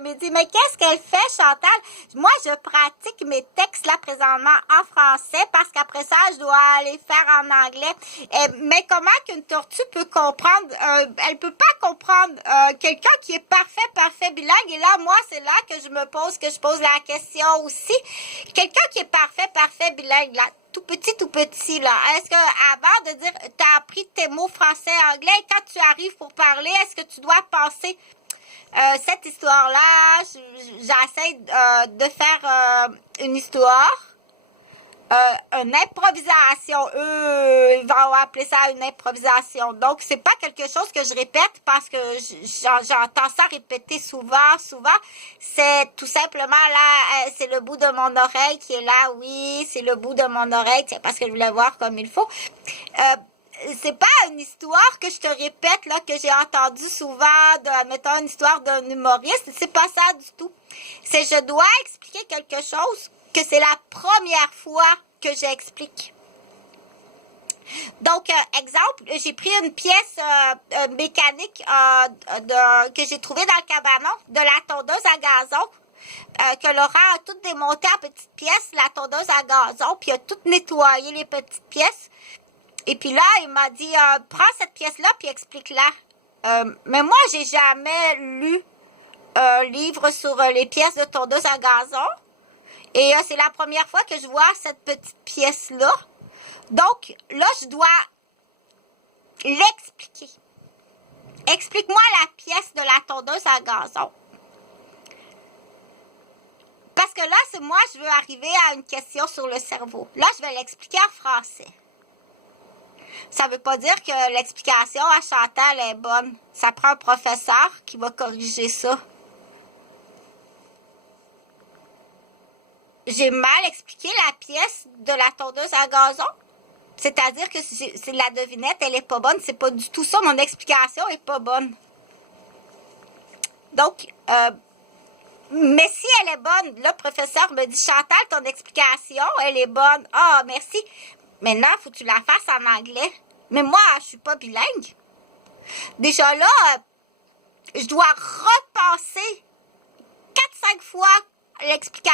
Midi. Mais qu'est-ce qu'elle fait, Chantal? Moi, je pratique mes textes là présentement en français parce qu'après ça, je dois les faire en anglais. Mais comment qu'une tortue peut comprendre? Elle peut pas comprendre quelqu'un qui est parfait bilingue. Et là, moi, c'est là que je pose la question aussi. Quelqu'un qui est parfait bilingue, là, tout petit, là. Est-ce que, avant de dire, t'as appris tes mots français et anglais, et quand tu arrives pour parler, est-ce que tu dois penser cette histoire-là, j'essaie de faire une histoire, une improvisation. Ils vont appeler ça une improvisation. Donc, c'est pas quelque chose que je répète parce que j'entends ça répéter souvent. C'est tout simplement là, c'est le bout de mon oreille qui est là. Oui, c'est le bout de mon oreille. C'est parce que je voulais voir comme il faut. C'est pas une histoire que je te répète, là, que j'ai entendue souvent, mettons, une histoire d'un humoriste. C'est pas ça du tout. C'est je dois expliquer quelque chose que c'est la première fois que j'explique. Donc, exemple, j'ai pris une pièce mécanique que j'ai trouvée dans le cabanon de la tondeuse à gazon. Que Laurent a tout démonté en petites pièces, la tondeuse à gazon, puis il a tout nettoyé les petites pièces. Et puis là, il m'a dit, prends cette pièce-là puis explique-la. Mais moi, j'ai jamais lu un livre sur les pièces de tondeuse à gazon. Et c'est la première fois que je vois cette petite pièce-là. Donc, là, je dois l'expliquer. Explique-moi la pièce de la tondeuse à gazon. Parce que là, moi, je veux arriver à une question sur le cerveau. Là, je vais l'expliquer en français. Ça veut pas dire que l'explication à Chantal est bonne. Ça prend un professeur qui va corriger ça. J'ai mal expliqué la pièce de la tondeuse à gazon. C'est-à-dire que c'est la devinette, elle est pas bonne. C'est pas du tout ça. Mon explication est pas bonne. Donc, mais si elle est bonne, le professeur me dit, Chantal, ton explication, elle est bonne. Ah, merci. Maintenant, il faut que tu la fasses en anglais. Mais moi, je suis pas bilingue. Déjà là, je dois repenser 4-5 fois l'explication.